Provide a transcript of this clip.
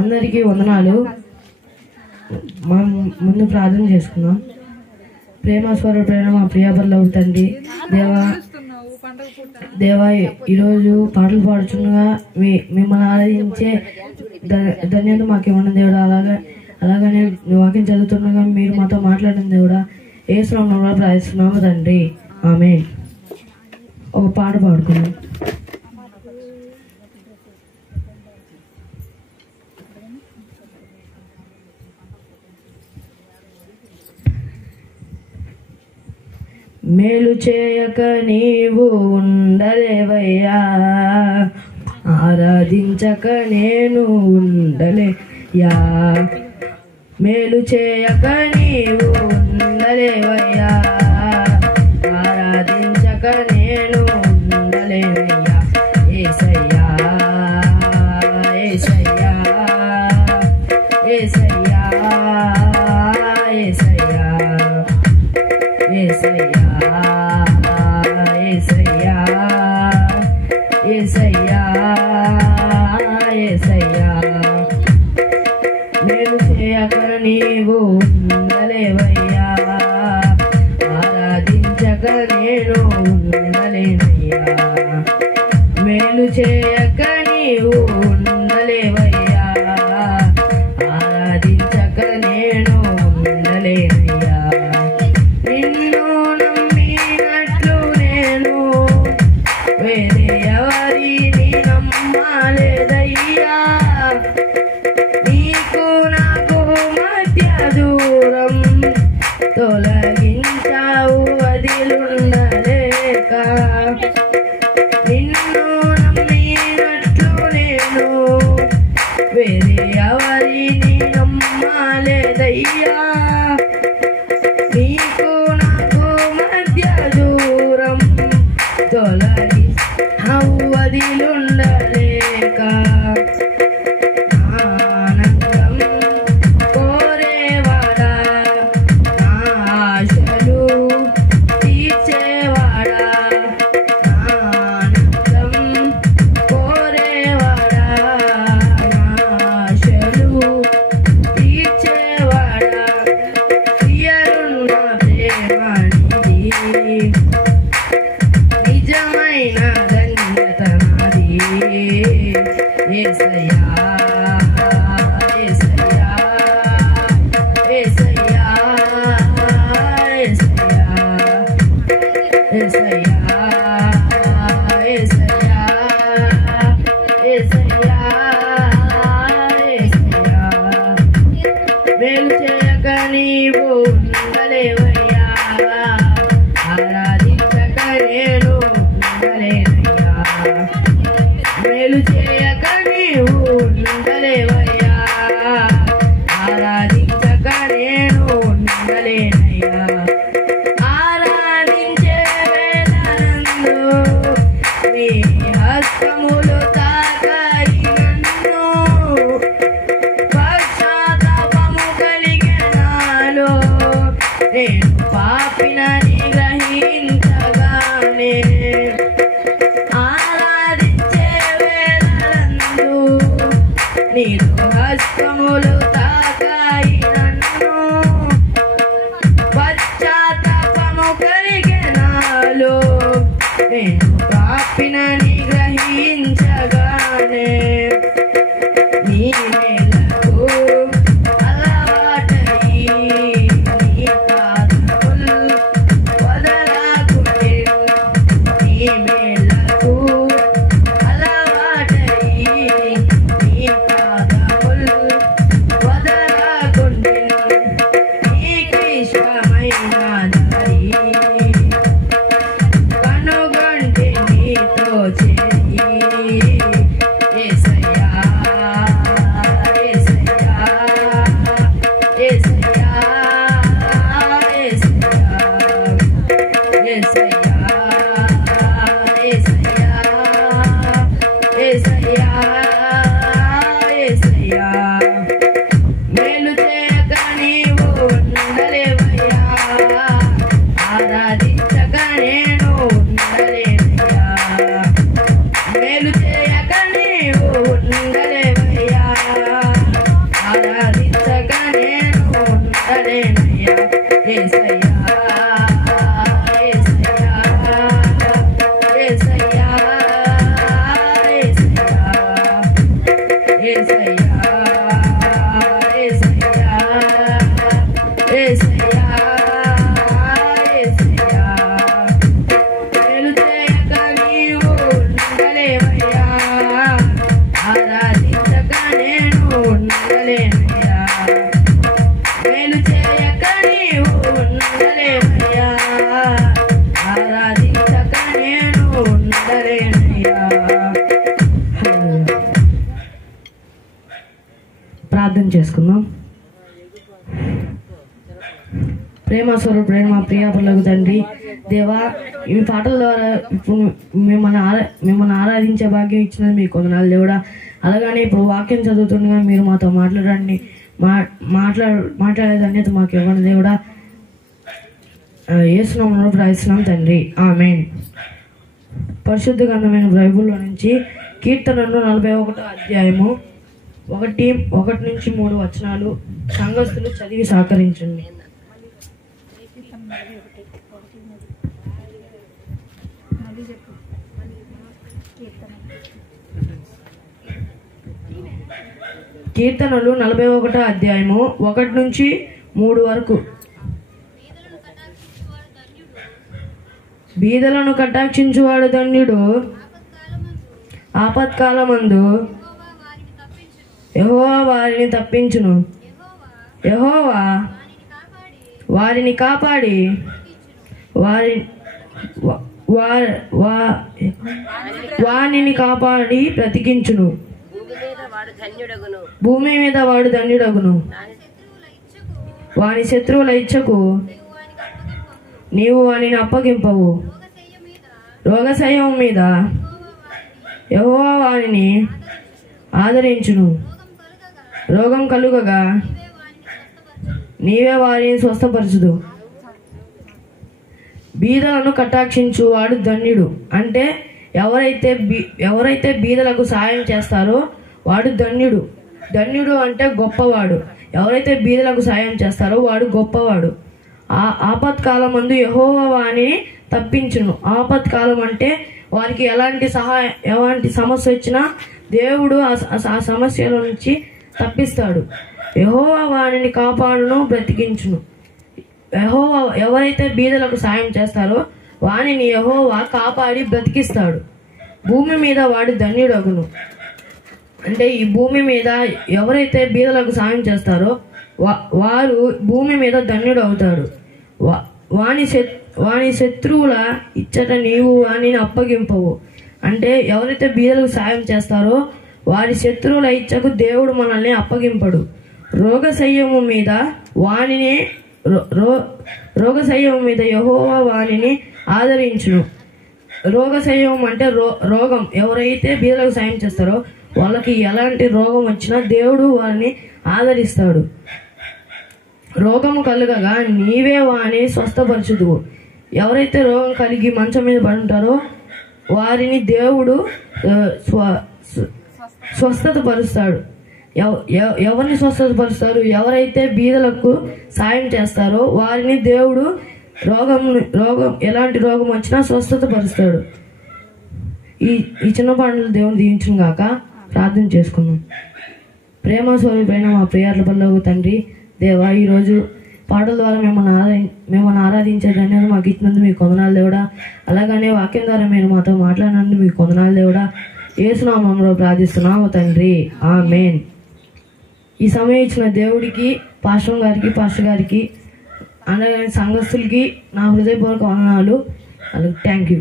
అందరికీ వందనాలు. మనం ముందు ప్రార్థన చేసుకుందాం. ప్రేమ స్వరూపైన మా ప్రియబర్ల తండ్రి దేవా ఈరోజు పాటలు పాడుచున్నగా మిమ్మల్ని ఆరాధించే ధన్యత మాకేమన్నా దేవుడా. అలాగనే వాక్యం చదువుతుండగా మీరు మాతో మాట్లాడిన దేవుడా యేసు నామములో ప్రార్థిస్తున్నాము తండ్రి, ఆమేన్. ఒక పాట పాడుకున్నాం. మేలు చేయక నీవు ఉండలేవయ్యా, ఆరాధించక నేను ఉండలేయా. మేలు చేయక నీవు ఉండలేవయ్యా, ఆరాధించక నేను ఉండలేవయ్యా. యేసయ్యా యేసయ్యా యేసయ్యా యేసయ్యా యేసయ్యా యేసయ్యా యేసయ్యా యేసయ్యా. మేలు చేయక నీవు ఉండలేవయ్యా, ఆరాధించక నేను ఉండలేనయ్యా. మేలు చేయక నీవు ఉండలేవయ్యా, ఆరాధించక నేను ఉండలేనయ్యా. నిన్ను నమ్మినట్లు నేను వేరే ఎవరిని నమ్మలేదయ్యా. నీకు నాకు మధ్య దూరం తొలగించావు వదిలుండలేక. నిన్ను నమ్మినట్లు నేను వేరే ఎవరిని నమ్మలేదయ్యా. నీకు నాకు మధ్య దూరం తొలగించావు వదిలుండలేక. ఆనందం కోరేవాడా, ఆశలు తీర్చేవాడా. ఆనందం కోరేవాడా, ఆశలు తీర్చేవాడా. ప్రియరున్న ప్రేమనిది, నిజమైన ధన్యత నాది. యేసయ్యా యేసయ్యా యేసయ్యా యేసయ్యా యేసయ్యా యేసయ్యా యేసయ్యా యేసయ్యా. మేలు చేయక నీవు ఉండలేవయ్యా, ఆరాధించక నేను ఉండలేనయ్యా. మేలు చేయక నీవు ఉండలేవయ్యా, ఆరాధించక నేను ఉండలేనయ్యా. ఆరాధించే వేళనందు మీ హస్తములు తాకాయి నన్ను. పశ్చాత్తాపము కలిగే నాలో నేను పాపినని గ్రహించగానే. ఆరాధించే వేళలందు నీదు హస్తములు తాకాయి నన్ను. పశ్చాత్తాపము కలిగే నాలో నేను పాపినని గ్రహించగానే. నీ మేలకు అలవాటై నీ పాదములు వదలకుండెను. నీ మేలకు అలవాటై నీ పాదములు వదలకుండెను. నీకు ఇష్టమైన దారి కనుగొంటి నీతో చేరి. యేసయ్యా యేసయ్యా యేసయ్యా యేసయ్యా యేసయ్యా మేలు చేయక నీవు ఉండలేవయ్యా ఆరాధించక నేను ఉండలేనయ్యా మేలు చేయక నీవు ఉండలేవయ్యా ఆరాధించక నేను ఉండలేనయ్యా. ప్రార్థన చేసుకుందాం. ప్రేమ స్వరూపుడైన మా ప్రియాపరులకు తండ్రి దేవా, ఈ పాటల ద్వారా ఇప్పుడు మిమ్మల్ని ఆరాధించే భాగ్యం ఇచ్చినది మీకు వందనాలు దేవుడా. అలాగనే ఇప్పుడు వాక్యం చదువుతుండగా మీరు మాతో మాట్లాడండి, మాట్లాడే ధన్యత మాకు ఇవ్వండి దేవుడా. యేసు నామములో ప్రార్థిస్తున్నాం తండ్రి, ఆమేన్. పరిశుద్ధ గ్రంథమైన బైబిల్లో నుంచి కీర్తనలు 41వ అధ్యాయము 1 నుంచి 3 వచనాలు సంఘస్థులు చదివి సహకరించండి. కీర్తనలు 41వ అధ్యాయము 1 నుంచి 3 వరకు. బీదలను కటాక్షించువాడు ధన్యుడు, ఆపత్కాలమందు యెహోవా వారిని తప్పించును. యెహోవా వారిని కాపాడి వారిని కాపాడి బ్రతికించును. భూమి మీద వాడు ధన్యుడగును. వాని శత్రువుల ఇచ్చకు నీవు వానిని అప్పగింపవు. రోగశయ్యం మీద యెహోవా వారిని ఆదరించును. రోగం కలుగగా నీవే వారిని స్వస్థపరచుదు. బీదలను కటాక్షించు వాడు ధన్యుడు. అంటే ఎవరైతే బీదలకు సహాయం చేస్తారో వాడు ధన్యుడు. ధన్యుడు అంటే గొప్పవాడు. ఎవరైతే బీదలకు సహాయం చేస్తారో వాడు గొప్పవాడు. ఆపత్కాలమందు యెహోవా వారిని తప్పించును. ఆపత్కాలం అంటే వారికి ఎలాంటి సమస్య వచ్చినా దేవుడు ఆ సమస్యల నుంచి తప్పిస్తాడు. యెహోవా వారిని కాపాడును, బ్రతికించును. యెహోవా ఎవరైతే బీదలకు సాయం చేస్తారో వారిని యెహోవా కాపాడి బ్రతికిస్తాడు. భూమి మీద వాడు ధన్యుడగును. అంటే ఈ భూమి మీద ఎవరైతే బీదలకు సాయం చేస్తారో వారు భూమి మీద ధన్యుడు అవుతాడు. వాని శత్రువుల ఇచ్చట నీవు వానిని అప్పగింపవు. అంటే ఎవరైతే బీదలకు సాయం చేస్తారో వారి శత్రువుల ఇచ్చకు దేవుడు మనల్ని అప్పగింపడు. రోగశయ్యము మీద యెహోవా వానిని ఆదరించును. రోగశయ్యం అంటే రోగం. ఎవరైతే బీదలకు సాయం చేస్తారో వాళ్ళకి ఎలాంటి రోగం వచ్చినా దేవుడు వారిని ఆదరిస్తాడు. రోగము కలుగగా నీవే వారిని స్వస్థపరచుదువు. ఎవరైతే రోగం కలిగి మంచం మీద పడి ఉంటారో వారిని దేవుడు స్వస్థత పరుస్తాడు. ఎవరిని స్వస్థతపరుస్తారు? ఎవరైతే బీదలకు సాయం చేస్తారో వారిని దేవుడు రోగం ఎలాంటి రోగం వచ్చినా స్వస్థత పరుస్తాడు. ఈ చిన్న పాటలు దేవుని దీవించును గాక. ప్రార్థన చేసుకున్నాం. ప్రేమ స్వరూపైన మా ప్రియార్ల పనులకు తండ్రి దేవా, ఈరోజు పాటల ద్వారా మిమ్మల్ని ఆరాధించే ధన్యత మాకు ఇచ్చినందుకు మీకు వందనాలు దేవుడా. అలాగనే వాక్యం ద్వారా మీరు మాతో మాట్లాడినందుకు మీకు వందనాలు దేవుడా. యేసు నామములో ప్రార్థిస్తున్నాము తండ్రి, ఆమేన్. ఈ సమయం ఇచ్చిన దేవుడికి, పాస్టర్ గారికి అలాగే సంఘస్థులకి నా హృదయపూర్వక వందనాలు. Thank you.